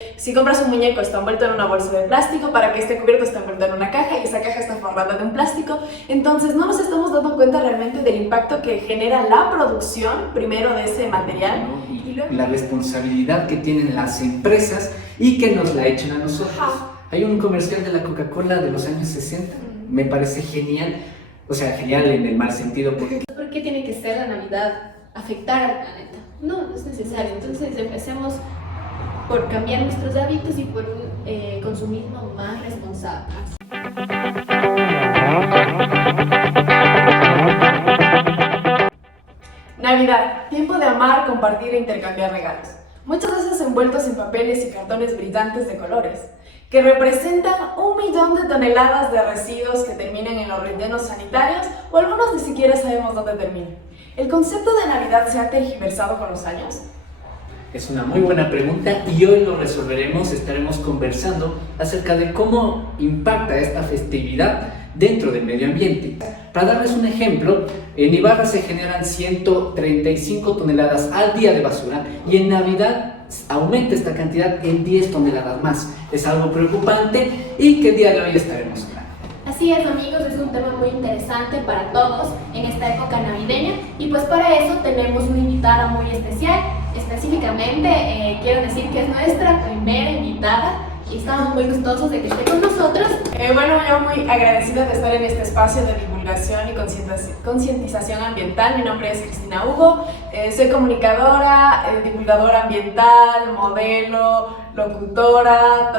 Si compras un muñeco está envuelto en una bolsa de plástico, para que esté cubierto está envuelto en una caja y esa caja está forrada de un plástico. Entonces no nos estamos dando cuenta realmente del impacto que genera la producción primero de ese material, ¿no? Y luego la responsabilidad que tienen las empresas y que nos la echen a nosotros. Hay un comercial de la Coca-Cola de los años 60, me parece genial, o sea, genial en el mal sentido. ¿Por qué tiene que ser la Navidad afectar al planeta? No es necesario. Entonces empecemos por cambiar nuestros hábitos y por un consumismo más responsable. Navidad, tiempo de amar, compartir e intercambiar regalos. Muchas veces envueltos en papeles y cartones brillantes de colores, que representan 1 millón de toneladas de residuos que terminan en los rellenos sanitarios o algunos ni siquiera sabemos dónde terminan. ¿El concepto de Navidad se ha tergiversado con los años? Es una muy buena pregunta y hoy lo resolveremos. Estaremos conversando acerca de cómo impacta esta festividad dentro del medio ambiente. Para darles un ejemplo, en Ibarra se generan 135 toneladas al día de basura y en Navidad aumenta esta cantidad en 10 toneladas más. Es algo preocupante y que el día de hoy estaremos hablando. Así es, amigos, es un tema muy interesante para todos en esta época navideña y pues para eso tenemos una invitada muy especial. Específicamente quiero decir que es nuestra primera invitada y estamos muy gustosos de que esté con nosotros. Bueno, yo muy agradecida de estar en este espacio de divulgación y concientización ambiental. Mi nombre es Cristina Hugo, soy comunicadora, divulgadora ambiental, modelo, locutora,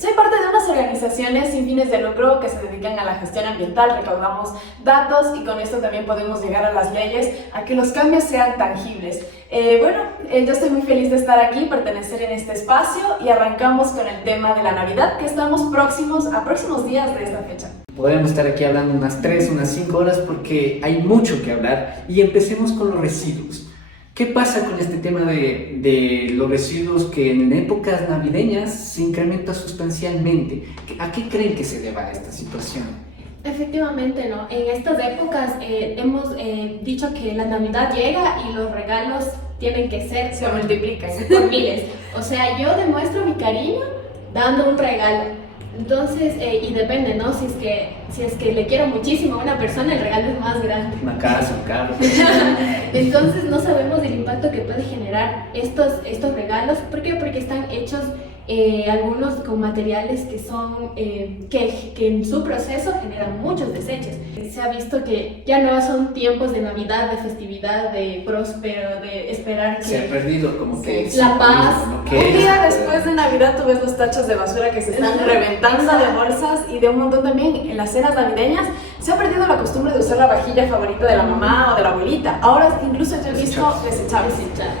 soy parte de unas organizaciones sin fines de lucro que se dedican a la gestión ambiental, recaudamos datos y con esto también podemos llegar a las leyes, a que los cambios sean tangibles. Yo estoy muy feliz de estar aquí, pertenecer en este espacio y arrancamos con el tema de la Navidad, que estamos próximos días de esta fecha. Podríamos estar aquí hablando unas 3, unas 5 horas porque hay mucho que hablar y empecemos con los residuos. ¿Qué pasa con este tema de los residuos que en épocas navideñas se incrementa sustancialmente? ¿A qué creen que se deba esta situación? Efectivamente, ¿no? En estas épocas hemos dicho que la Navidad llega y los regalos tienen que ser Se multiplican por miles. O sea, yo demuestro mi cariño dando un regalo. Entonces, y depende, ¿no? Si es que le quiero muchísimo a una persona, el regalo es más grande. Una casa, un carro. Entonces, no sabemos del impacto que puede generar estos regalos. ¿Por qué? Porque están hechos algunos con materiales que son que en su proceso generan muchos desechos. Se ha visto que ya no son tiempos de Navidad, de festividad, de próspero, de esperar que se ha perdido como que la paz. Un día después de Navidad tú ves los tachos de basura que se están reventando de bolsas y de un montón también. En las cenas navideñas se ha perdido la costumbre de usar la vajilla favorita de la mamá o de la abuelita. Ahora incluso yo he visto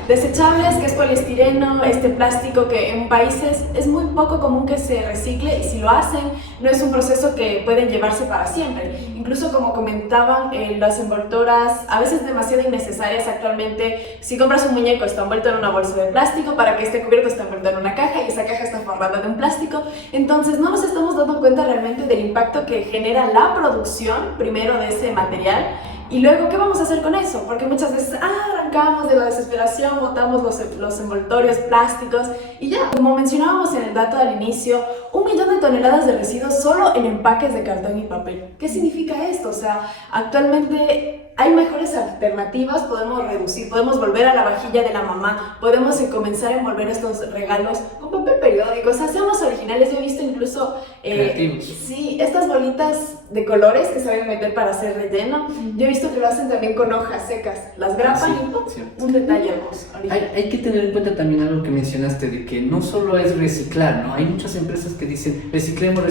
desechables, que es poliestireno, este plástico que en países es muy poco común que se recicle y si lo hacen no es un proceso que pueden llevarse para siempre. Incluso como comentaban, las envolturas a veces demasiado innecesarias actualmente. Si compras un muñeco está envuelto en una bolsa de plástico, para que esté cubierto está envuelto en una caja y esa caja está forrada de un plástico. Entonces no nos estamos dando cuenta realmente del impacto que genera la producción primero de ese material. Y luego, ¿qué vamos a hacer con eso? Porque muchas veces arrancamos de la desesperación, botamos los envoltorios plásticos y ya. Como mencionábamos en el dato al inicio, 1 millón de toneladas de residuos solo en empaques de cartón y papel. ¿Qué significa esto? O sea, actualmente hay mejores alternativas, podemos reducir, podemos volver a la vajilla de la mamá, podemos comenzar a envolver estos regalos con papel periódico, o sea, seamos originales. Yo he visto incluso sí, estas bolitas de colores que se van a meter para hacer relleno. Yo he visto que lo hacen también con hojas secas, las grapan y un detalle hermoso. Hay que tener en cuenta también algo que mencionaste, de que no solo es reciclar, ¿no? Hay muchas empresas que dicen reciclemos.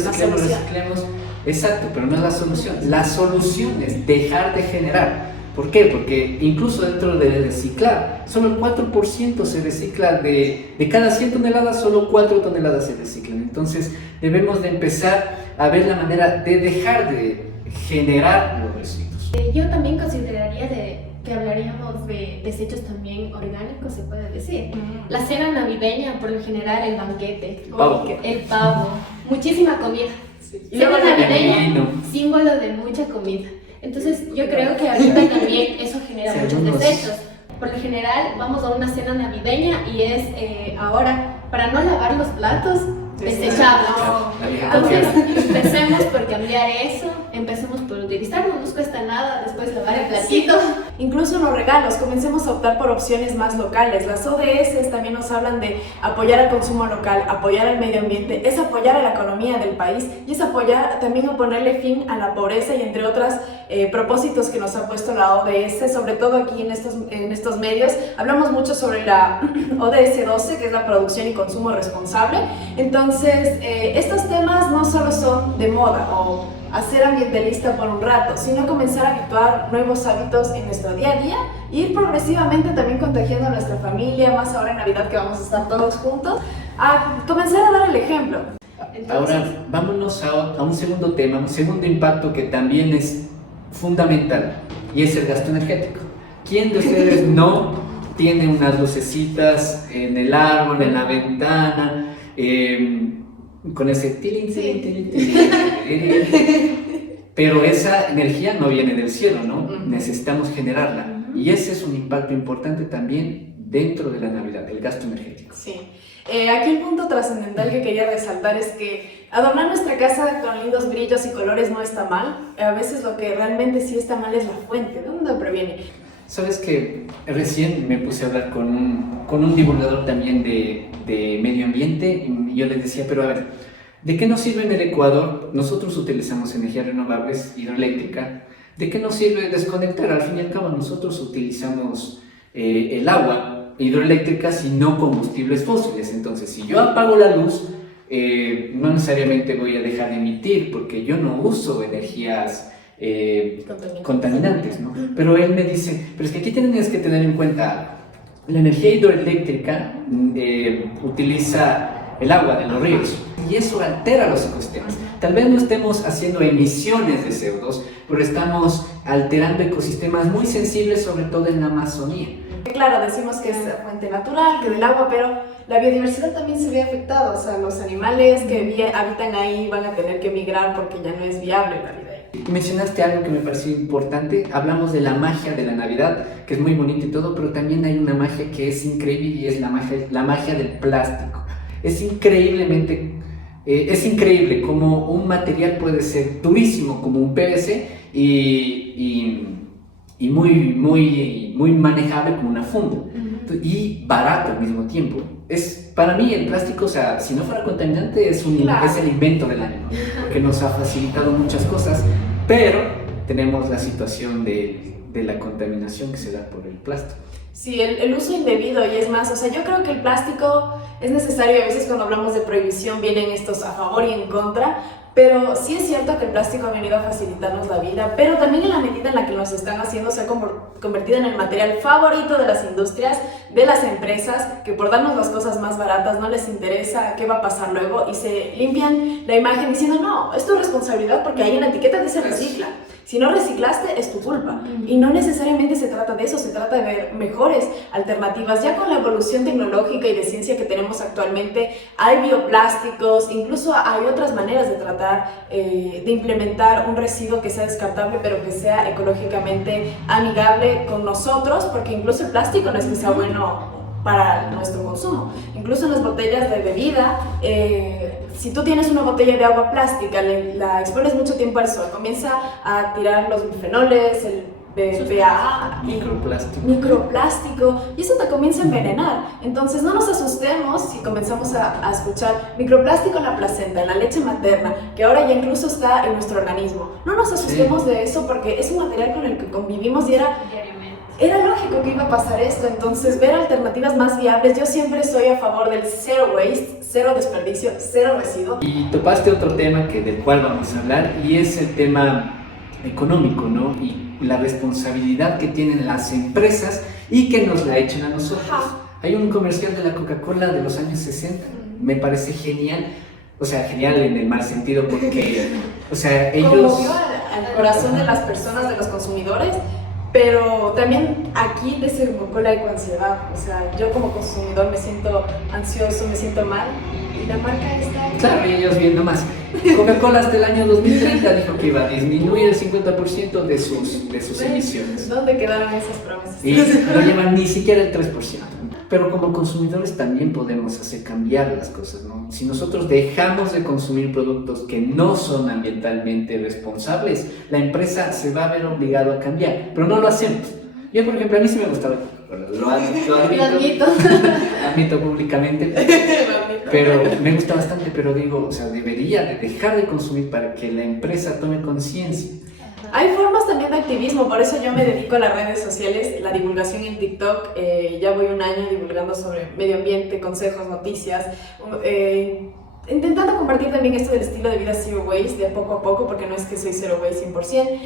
Exacto, pero no es la solución. La solución es dejar de generar. ¿Por qué? Porque incluso dentro de reciclar, solo el 4% se recicla, de cada 100 toneladas, solo 4 toneladas se reciclan. Entonces debemos de empezar a ver la manera de dejar de generar los residuos. Yo también consideraría que hablaríamos de desechos también orgánicos, se puede decir. La cena navideña, por lo general, el banquete, el pavo, muchísima comida. Cena navideña, símbolo de mucha comida. Entonces yo creo que ahorita también eso genera muchos desechos. por lo general vamos a una cena navideña y es ahora, para no lavar los platos, desechables. Entonces, empecemos por cambiar eso, empecemos por utilizar, no nos cuesta nada después lavar el platito. Incluso en los regalos, comencemos a optar por opciones más locales. Las ODS también nos hablan de apoyar al consumo local, apoyar al medio ambiente, es apoyar a la economía del país y es apoyar también a ponerle fin a la pobreza y entre otros propósitos que nos ha puesto la ODS, sobre todo aquí en estos medios. Hablamos mucho sobre la ODS 12, que es la producción y consumo responsable. Entonces, estos temas no solo son de moda o hacer ambientalista por un rato, sino comenzar a habituar nuevos hábitos en nuestro día a día e ir progresivamente también contagiando a nuestra familia, más ahora en Navidad que vamos a estar todos juntos, a comenzar a dar el ejemplo. Entonces, ahora vámonos a un segundo tema, un segundo impacto que también es fundamental y es el gasto energético. ¿Quién de ustedes no tiene unas lucecitas en el árbol, en la ventana, con ese tilín, tilín, tilín, pero esa energía no viene del cielo, ¿no? Necesitamos generarla. Y ese es un impacto importante también dentro de la Navidad, el gasto energético. Sí. Aquí el punto trascendental que quería resaltar es que adornar nuestra casa con lindos brillos y colores no está mal. A veces lo que realmente sí está mal es la fuente, ¿de dónde proviene? Sabes que recién me puse a hablar con un divulgador también de medio ambiente y yo le decía, pero a ver, ¿de qué nos sirve en el Ecuador? Nosotros utilizamos energías renovables, hidroeléctrica. ¿De qué nos sirve desconectar? Al fin y al cabo nosotros utilizamos el agua hidroeléctricas y no combustibles fósiles. Entonces, si yo apago la luz, no necesariamente voy a dejar de emitir porque yo no uso energías contaminantes, ¿no? Pero él me dice, pero es que aquí tienes que tener en cuenta, la energía hidroeléctrica utiliza el agua de los ríos y eso altera los ecosistemas. Tal vez no estemos haciendo emisiones de CO2, pero estamos alterando ecosistemas muy sensibles, sobre todo en la Amazonía. Claro, decimos que es fuente natural, que del agua, pero la biodiversidad también se ve afectada. O sea, los animales que habitan ahí van a tener que migrar porque ya no es viable la vida ahí. Mencionaste algo que me pareció importante. Hablamos de la magia de la Navidad, que es muy bonito y todo, pero también hay una magia que es increíble y es la magia del plástico. Es increíble cómo un material puede ser durísimo como un PVC y muy manejable como una funda y barato al mismo tiempo. Para mí el plástico, o sea, si no fuera contaminante es el invento del año, ¿no? Porque nos ha facilitado muchas cosas, pero tenemos la situación de la contaminación que se da por el plástico. Sí, el uso indebido, y es más, o sea, yo creo que el plástico es necesario. A veces cuando hablamos de prohibición vienen estos a favor y en contra, pero sí es cierto que el plástico ha venido a facilitarnos la vida, pero también en la medida en la que nos están haciendo se ha convertido en el material favorito de las industrias, de las empresas, que por darnos las cosas más baratas no les interesa qué va a pasar luego y se limpian la imagen diciendo, no, es tu responsabilidad porque ahí en la etiqueta dice recicla. Si no reciclaste, es tu culpa. Y no necesariamente se trata de eso, se trata de ver mejores alternativas. Ya con la evolución tecnológica y de ciencia que tenemos actualmente, hay bioplásticos, incluso hay otras maneras de tratar, de implementar un residuo que sea descartable, pero que sea ecológicamente amigable con nosotros, porque incluso el plástico no es que sea bueno para nuestro consumo. Incluso en las botellas de bebida, si tú tienes una botella de agua plástica, la expones mucho tiempo al sol, comienza a tirar los bifenoles, el BPA, microplástico, y eso te comienza a envenenar. Entonces no nos asustemos si comenzamos a escuchar microplástico en la placenta, en la leche materna, que ahora ya incluso está en nuestro organismo. No nos asustemos de eso porque es un material con el que convivimos y era lógico que iba a pasar esto. Entonces ver alternativas más viables. Yo siempre estoy a favor del zero waste, cero desperdicio, cero residuo. Y topaste otro tema del cual vamos a hablar y es el tema económico, ¿no? Y la responsabilidad que tienen las empresas y que nos la echen a nosotros. Hay un comercial de la Coca-Cola de los años 60, me parece genial, o sea, genial en el mal sentido porque, o sea, ellos... Conmovió al corazón de las personas, de los consumidores, Pero también aquí desembocó la ecoansiedad. O sea, yo como consumidor me siento ansioso, me siento mal. Y la marca está... Claro, y ellos viendo más. Coca-Cola hasta el año 2030 dijo que iba a disminuir el 50% de sus emisiones. ¿Dónde quedaron esas promesas? Y no llevan ni siquiera el 3%. Pero como consumidores también podemos hacer cambiar las cosas, ¿no? Si nosotros dejamos de consumir productos que no son ambientalmente responsables, la empresa se va a ver obligado a cambiar, pero no lo hacemos. Yo, por ejemplo, a mí sí me gustaba, lo admito, admito públicamente, pero me gusta bastante, pero digo, o sea, debería de dejar de consumir para que la empresa tome conciencia. Hay formas también de activismo, por eso yo me dedico a las redes sociales, la divulgación en TikTok. Ya voy un año divulgando sobre medio ambiente, consejos, noticias, intentando compartir también esto del estilo de vida zero waste de poco a poco, porque no es que soy zero waste 100%,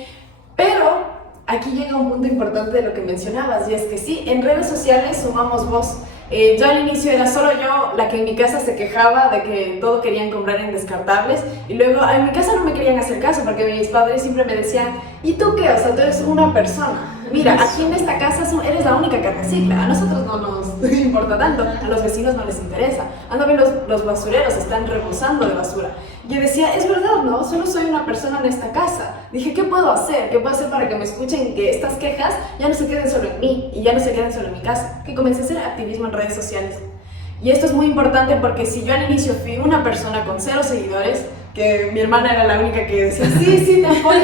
pero aquí llega un punto importante de lo que mencionabas, y es que sí, en redes sociales sumamos voz. Yo al inicio era solo yo la que en mi casa se quejaba de que todo querían comprar en descartables, y luego en mi casa no me querían hacer caso porque mis padres siempre me decían: ¿y tú qué? O sea, tú eres una persona. Mira, aquí en esta casa eres la única que recicla. A nosotros no nos importa tanto, a los vecinos no les interesa. Anda, ven, los basureros están rebosando de basura. Yo decía, es verdad, ¿no? Solo soy una persona en esta casa. Dije, ¿qué puedo hacer? ¿Qué puedo hacer para que me escuchen, que estas quejas ya no se queden solo en mí y ya no se queden solo en mi casa? Que comencé a hacer activismo en redes sociales. Y esto es muy importante porque si yo al inicio fui una persona con 0 seguidores, que mi hermana era la única que decía, sí, te apoyo,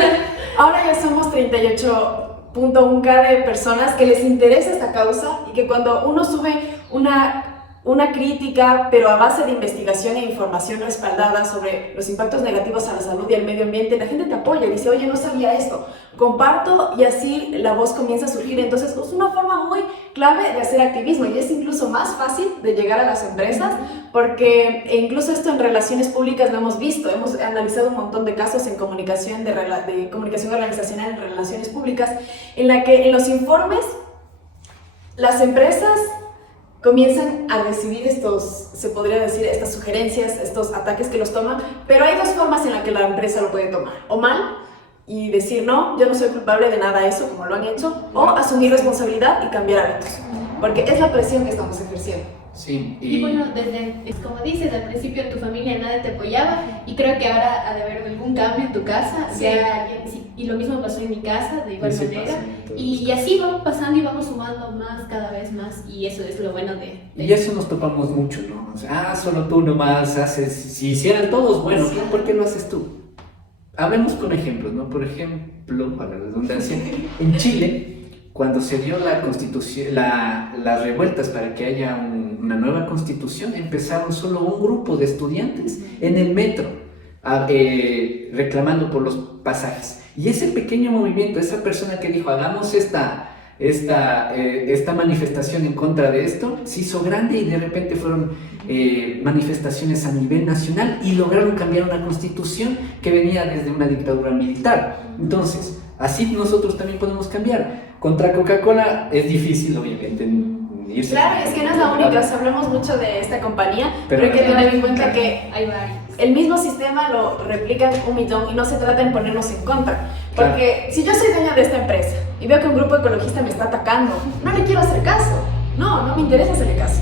ahora ya somos 38.1K de personas que les interesa esta causa, y que cuando uno sube una crítica, pero a base de investigación e información respaldada sobre los impactos negativos a la salud y al medio ambiente, la gente te apoya y dice: oye, no sabía esto, comparto, y así la voz comienza a surgir. Entonces es una forma muy clave de hacer activismo, y es incluso más fácil de llegar a las empresas, porque incluso esto en relaciones públicas lo hemos visto. Hemos analizado un montón de casos en comunicación, de comunicación organizacional en relaciones públicas, en la que en los informes las empresas comienzan a recibir se podría decir, estas sugerencias, estos ataques que los toman, pero hay dos formas en las que la empresa lo puede tomar: o mal y decir, no, yo no soy culpable de nada de eso, como lo han hecho, o asumir responsabilidad y cambiar hábitos, porque es la presión que estamos ejerciendo. Sí, y bueno, como dices, al principio en tu familia nadie te apoyaba, y creo que ahora ha de haber algún cambio en tu casa. Sí. Y lo mismo pasó en mi casa, de igual manera, y así vamos pasando y vamos sumando más, cada vez más, y eso es lo bueno Y eso nos topamos mucho, ¿no? O sea, solo tú nomás haces, si hicieran todos, bueno, sí. ¿Por qué lo haces tú? Hablemos con ejemplos, ¿no? Por ejemplo, para la redundancia, en Chile, cuando se dio la constitución, las revueltas para que haya una nueva constitución, empezaron solo un grupo de estudiantes en el metro reclamando por los pasajes. Y ese pequeño movimiento, esa persona que dijo, hagamos esta manifestación en contra de esto, se hizo grande, y de repente fueron manifestaciones a nivel nacional y lograron cambiar una constitución que venía desde una dictadura militar. Entonces, así nosotros también podemos cambiar. Contra Coca-Cola es difícil, obviamente, irse. Claro, es que no es la única, o sea, hablamos mucho de esta compañía, pero hay que tener en cuenta que hay varios. El mismo sistema lo replican 1 millón, y no se trata de ponernos en contra. Porque si yo soy dueña de esta empresa y veo que un grupo ecologista me está atacando, no le quiero hacer caso. No me interesa hacerle caso.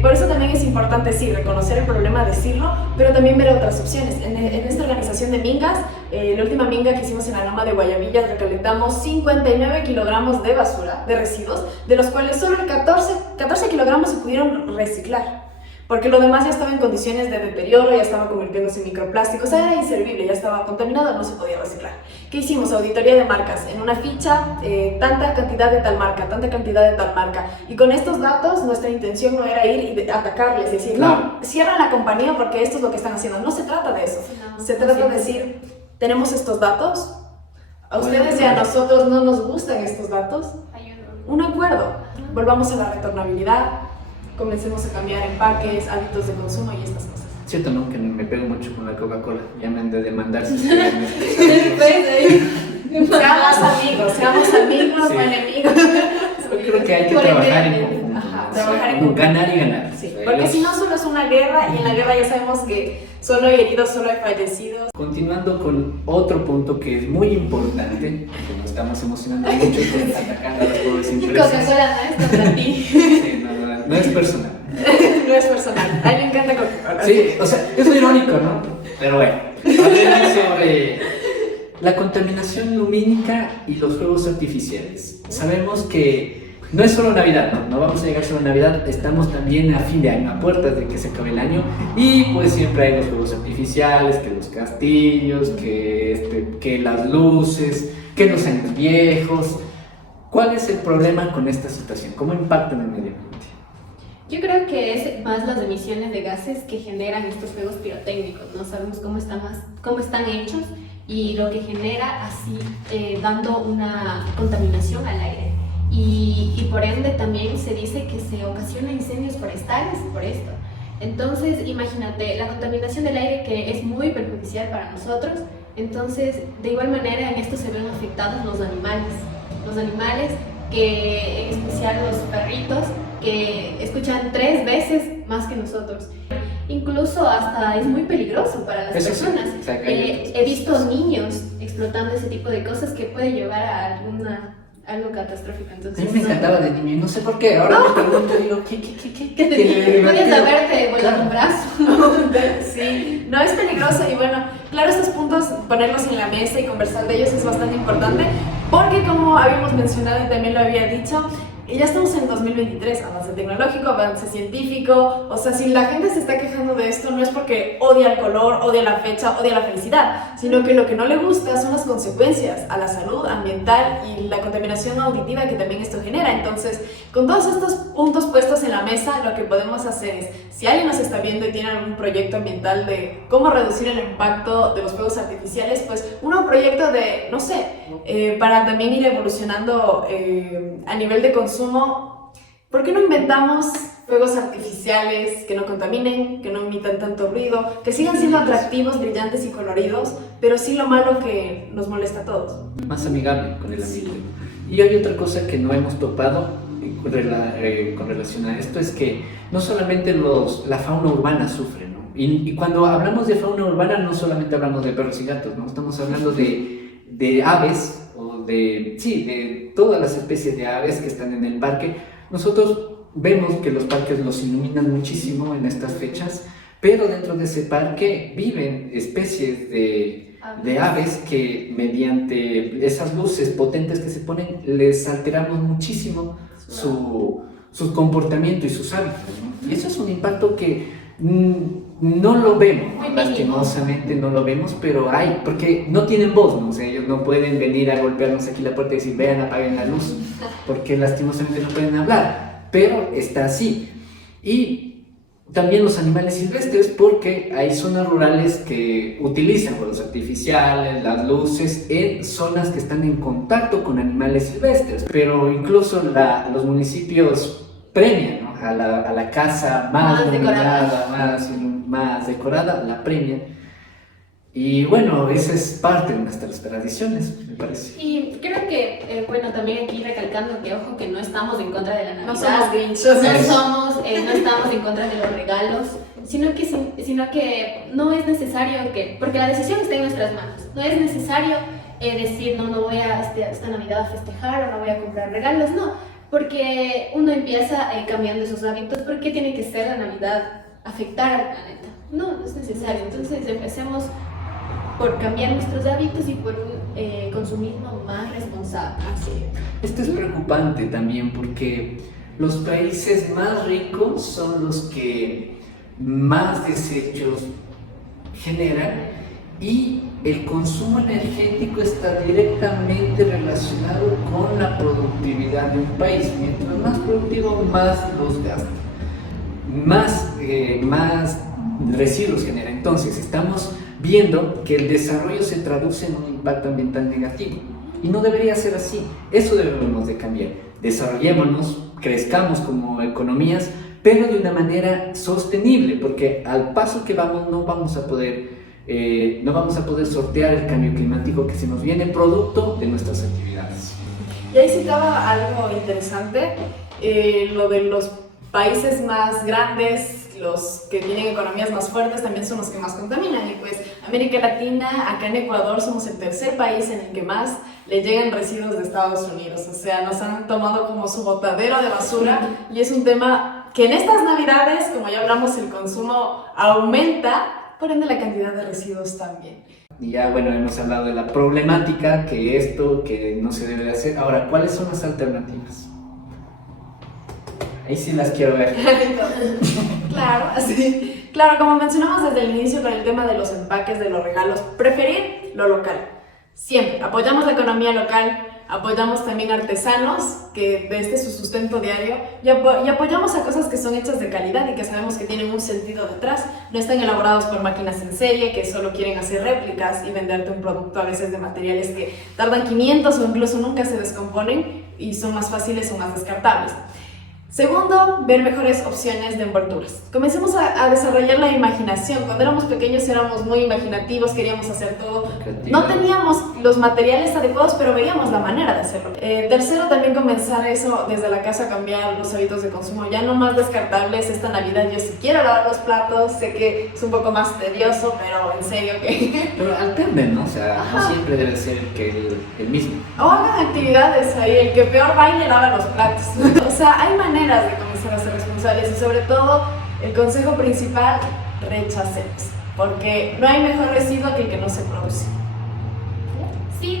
Por eso también es importante, sí, reconocer el problema, decirlo, pero también ver otras opciones. En esta organización de mingas, la última minga que hicimos en la Loma de Guayabillas, recolectamos 59 kilogramos de basura, de residuos, de los cuales solo el 14 kilogramos se pudieron reciclar, porque lo demás ya estaba en condiciones de deterioro, ya estaba convirtiéndose en microplástico, o sea, era inservible, ya estaba contaminado, no se podía reciclar. ¿Qué hicimos? Auditoría de marcas. En una ficha, tanta cantidad de tal marca, tanta cantidad de tal marca. Y con estos datos, nuestra intención no era ir y atacarles, decir, no, cierran la compañía porque esto es lo que están haciendo. No se trata de eso. Se trata de decir, tenemos estos datos, a ustedes y a nosotros no nos gustan estos datos. Un acuerdo. Volvamos a la retornabilidad. Comencemos a cambiar empaques, hábitos de consumo y estas cosas. Cierto, ¿no? Que me pego mucho con la Coca-Cola. Ya me han de demandar si Seamos amigos, sí. o enemigos. Yo creo que hay que trabajar en ganar y ganar. Sí. Porque si no, solo es una guerra y en la guerra ya sabemos que solo hay heridos, solo hay fallecidos. Continuando con otro punto que es muy importante, que nos estamos emocionando mucho con atacar a las pobres empresas. Coca-Cola no es contra ti. Sí, no es personal. No es personal, a él le encanta Coca-Cola. Sí, o sea, es lo irónico, ¿no? Pero bueno, hablemos sobre la contaminación lumínica y los fuegos artificiales. Sabemos que no es solo Navidad, no vamos a llegar solo a Navidad, estamos también a fin de año, a puertas de que se acabe el año, y pues siempre hay los fuegos artificiales, que los castillos, que las luces, que los años viejos. ¿Cuál es el problema con esta situación? ¿Cómo impacta en el medio ambiente? Yo creo que es más las emisiones de gases que generan estos fuegos pirotécnicos. No sabemos cómo están hechos y lo que genera así dando una contaminación al aire. Y por ende también se dice que se ocasiona incendios forestales por esto. Entonces imagínate la contaminación del aire, que es muy perjudicial para nosotros. Entonces de igual manera en esto se ven afectados los animales que en especial los perritos, que escuchan 3 veces más que nosotros. Incluso hasta es muy peligroso para las personas. Sí, o sea, he visto niños explotando ese tipo de cosas que puede llevar a algo catastrófico. Entonces, a mí me encantaba de niño, no sé por qué. Ahora me pregunto, digo, ¿qué tiene? Puedes haberte volado un brazo. Sí, no, es peligroso y bueno, claro, estos puntos ponerlos en la mesa y conversar de ellos es bastante importante porque como habíamos mencionado y también lo había dicho, ya estamos en 2023, avance tecnológico, avance científico, o sea, si la gente se está quejando de esto no es porque odia el color, odia la fecha, odia la felicidad, sino que lo que no le gusta son las consecuencias a la salud ambiental y la contaminación auditiva que también esto genera. Entonces, con todos estos puntos puestos en la mesa, lo que podemos hacer es, si alguien nos está viendo y tiene algún proyecto ambiental de cómo reducir el impacto de los fuegos artificiales, pues un proyecto de, no sé, para también ir evolucionando a nivel de consumo. ¿Por qué no inventamos fuegos artificiales que no contaminen, que no emitan tanto ruido, que sigan siendo atractivos, brillantes y coloridos, pero sí lo malo que nos molesta a todos? Más amigable con el ambiente. Y hay otra cosa que no hemos topado con relación a esto, es que no solamente la fauna urbana sufre, ¿no? Y cuando hablamos de fauna urbana no solamente hablamos de perros y gatos, ¿no? Estamos hablando de aves, de todas las especies de aves que están en el parque. Nosotros vemos que los parques los iluminan muchísimo en estas fechas, pero dentro de ese parque viven especies de aves que mediante esas luces potentes que se ponen les alteramos muchísimo su comportamiento y sus hábitos, ¿no? Y eso es un impacto que no lo vemos, lastimosamente no lo vemos, pero hay, porque no tienen voz, ¿no? O sea, ellos no pueden venir a golpearnos aquí la puerta y decir, vean, apaguen la luz, porque lastimosamente no pueden hablar, pero está así. Y también los animales silvestres, porque hay zonas rurales que utilizan fuegos artificiales, las luces, en zonas que están en contacto con animales silvestres, pero incluso los municipios premian, ¿no? a la casa más iluminada, más decorada, la premian. Y bueno, esa es parte de nuestras tradiciones, me parece. Y creo que, bueno, también aquí recalcando que, ojo, que no estamos en contra de la Navidad. No somos grinchos. No estamos en contra de los regalos, sino que no es necesario porque la decisión está en nuestras manos. No es necesario decir, no voy a esta Navidad a festejar o no voy a comprar regalos, no. Porque uno empieza cambiando esos hábitos. ¿Por qué tiene que ser la Navidad afectar al planeta? No es necesario. Entonces empecemos por cambiar nuestros hábitos y por un consumismo más responsable. Así es. Esto es preocupante también porque los países más ricos son los que más desechos generan y el consumo energético está directamente relacionado con la productividad de un país. Mientras más productivo, más los gasta, más residuos genera. Entonces estamos viendo que el desarrollo se traduce en un impacto ambiental negativo y no debería ser así. Eso debemos de cambiar. Desarrollémonos, crezcamos como economías, pero de una manera sostenible, porque al paso que vamos no vamos a poder sortear el cambio climático que se nos viene producto de nuestras actividades. Y ahí citaba algo interesante, lo de los países más grandes, los que tienen economías más fuertes, también son los que más contaminan. Y pues América Latina, acá en Ecuador, somos el tercer país en el que más le llegan residuos de Estados Unidos. O sea, nos han tomado como su botadero de basura y es un tema que en estas navidades, como ya hablamos, el consumo aumenta, por ende la cantidad de residuos también. Y ya, bueno, hemos hablado de la problemática, que no se debe de hacer. Ahora, ¿cuáles son las alternativas? Ahí sí las quiero ver. Claro, así. Claro, como mencionamos desde el inicio con el tema de los empaques de los regalos, preferir lo local. Siempre apoyamos la economía local, apoyamos también artesanos, que de este es su sustento diario, y apoyamos a cosas que son hechas de calidad y que sabemos que tienen un sentido detrás. No están elaborados por máquinas en serie que solo quieren hacer réplicas y venderte un producto a veces de materiales que tardan 500 o incluso nunca se descomponen y son más fáciles o más descartables. Segundo, ver mejores opciones de envolturas. Comencemos a desarrollar la imaginación. Cuando éramos pequeños éramos muy imaginativos, queríamos hacer todo. No teníamos los materiales adecuados, pero veíamos la manera de hacerlo. Tercero, también comenzar eso desde la casa, cambiar los hábitos de consumo. Ya no más descartables. Esta Navidad yo sí quiero lavar los platos. Sé que es un poco más tedioso, pero en serio que... Pero alternen, ¿no? O sea, no siempre debe ser el mismo. O hagan actividades ahí. El que peor baile lava los platos. O sea, hay maneras de comenzar a ser responsables y sobre todo el consejo principal, rechacemos, porque no hay mejor residuo que el que no se produce. Sí,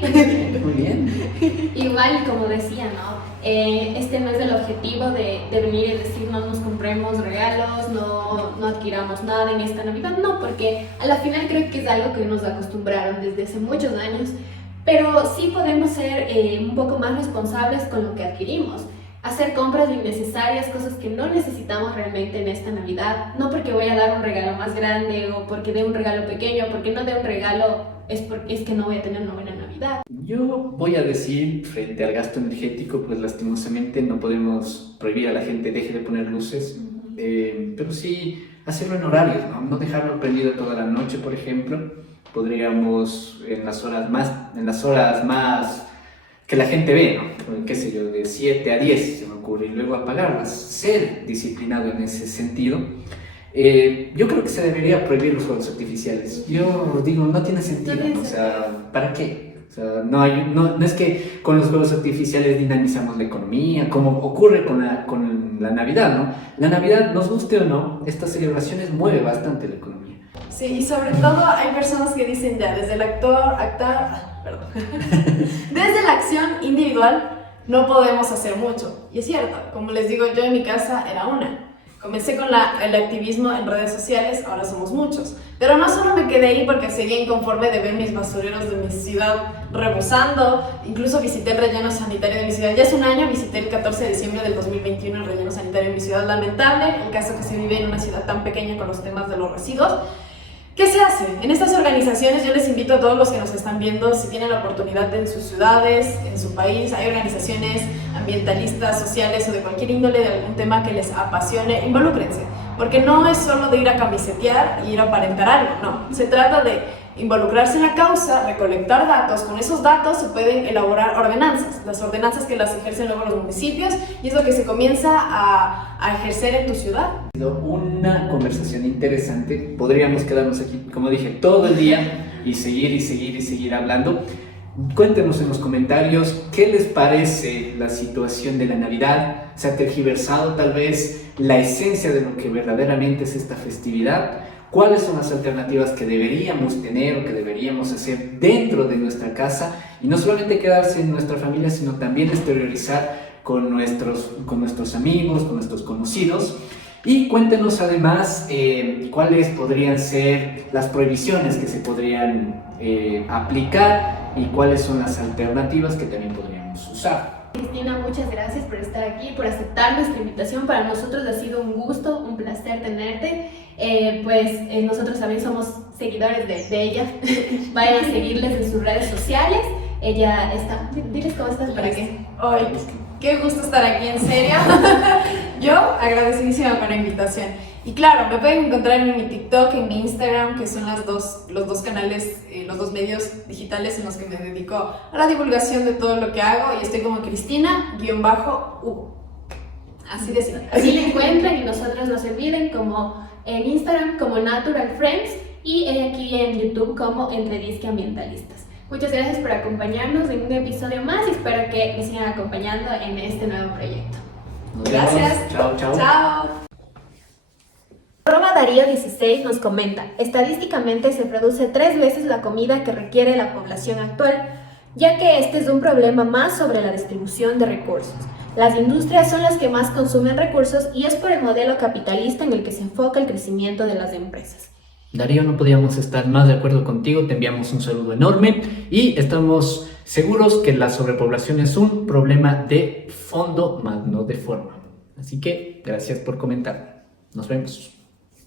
Muy bien. igual como decía, ¿no? Este no es el objetivo de venir y decir no nos compremos regalos, no adquiramos nada en esta Navidad, no, porque a la final creo que es algo que nos acostumbraron desde hace muchos años, pero sí podemos ser un poco más responsables con lo que adquirimos. Hacer compras innecesarias, cosas que no necesitamos realmente en esta Navidad. No porque voy a dar un regalo más grande o porque dé un regalo pequeño, porque no dé un regalo es que no voy a tener una buena Navidad. Yo voy a decir, frente al gasto energético, pues lastimosamente no podemos prohibir a la gente deje de poner luces, pero sí hacerlo en horarios, ¿no? No dejarlo prendido toda la noche, por ejemplo. Podríamos en las horas más que la gente ve, ¿no? Qué sé yo, de 7 a 10 se me ocurre, y luego apagarlas, ser disciplinado en ese sentido. Yo creo que se debería prohibir los fuegos artificiales. Yo digo, no tiene sentido, o sea, ¿para qué? O sea, no es que con los fuegos artificiales dinamizamos la economía, como ocurre con la Navidad, ¿no? La Navidad, nos guste o no, estas celebraciones mueve bastante la economía. Sí, y sobre todo hay personas que dicen ya, desde desde la acción individual no podemos hacer mucho. Y es cierto, como les digo, yo en mi casa era una. Comencé con el activismo en redes sociales, ahora somos muchos. Pero no solo me quedé ahí porque seguía inconforme de ver mis basureros de mi ciudad rebosando, incluso visité el relleno sanitario de mi ciudad. Ya es un año, visité el 14 de diciembre del 2021 el relleno sanitario de mi ciudad. Lamentable el caso que se vive en una ciudad tan pequeña con los temas de los residuos. ¿Qué se hace? En estas organizaciones yo les invito a todos los que nos están viendo, si tienen la oportunidad en sus ciudades, en su país, hay organizaciones ambientalistas, sociales o de cualquier índole de algún tema que les apasione, involúcrense, porque no es solo de ir a camisetear y ir a aparentar algo, no, se trata de involucrarse en la causa, recolectar datos, con esos datos se pueden elaborar ordenanzas, las ordenanzas que las ejercen luego los municipios y es lo que se comienza a ejercer en tu ciudad. Ha sido una conversación interesante, podríamos quedarnos aquí, como dije, todo el día y seguir hablando. Cuéntenos en los comentarios qué les parece la situación de la Navidad. ¿Se ha tergiversado tal vez la esencia de lo que verdaderamente es esta festividad? ¿Cuáles son las alternativas que deberíamos tener o que deberíamos hacer dentro de nuestra casa? Y no solamente quedarse en nuestra familia, sino también exteriorizar con nuestros amigos, con nuestros conocidos. Y cuéntenos además cuáles podrían ser las prohibiciones que se podrían aplicar y cuáles son las alternativas que también podríamos usar. Cristina, muchas gracias por estar aquí, por aceptar nuestra invitación. Para nosotros ha sido un gusto, un placer tenerte. Nosotros también somos seguidores de ella. Vayan a seguirles en sus redes sociales. Ella está... Diles cómo estás para qué. Ay, qué gusto estar aquí, en serio. Yo agradecidísima con la invitación. Y claro, me pueden encontrar en mi TikTok, en mi Instagram, que son los dos canales, los dos medios digitales en los que me dedico a la divulgación de todo lo que hago. Y estoy como Cristina_Hugo. Así de simple. Así le encuentran y nosotros no se olviden como en Instagram como Natural Friends y aquí en YouTube como Entre Disque Ambientalistas. Muchas gracias por acompañarnos en un episodio más y espero que me sigan acompañando en este nuevo proyecto. Gracias. Chao, chao. Chao. Darío 16 nos comenta, estadísticamente se produce 3 veces la comida que requiere la población actual, ya que este es un problema más sobre la distribución de recursos. Las industrias son las que más consumen recursos y es por el modelo capitalista en el que se enfoca el crecimiento de las empresas. Darío, no podíamos estar más de acuerdo contigo, te enviamos un saludo enorme y estamos seguros que la sobrepoblación es un problema de fondo, más no de forma. Así que gracias por comentar. Nos vemos.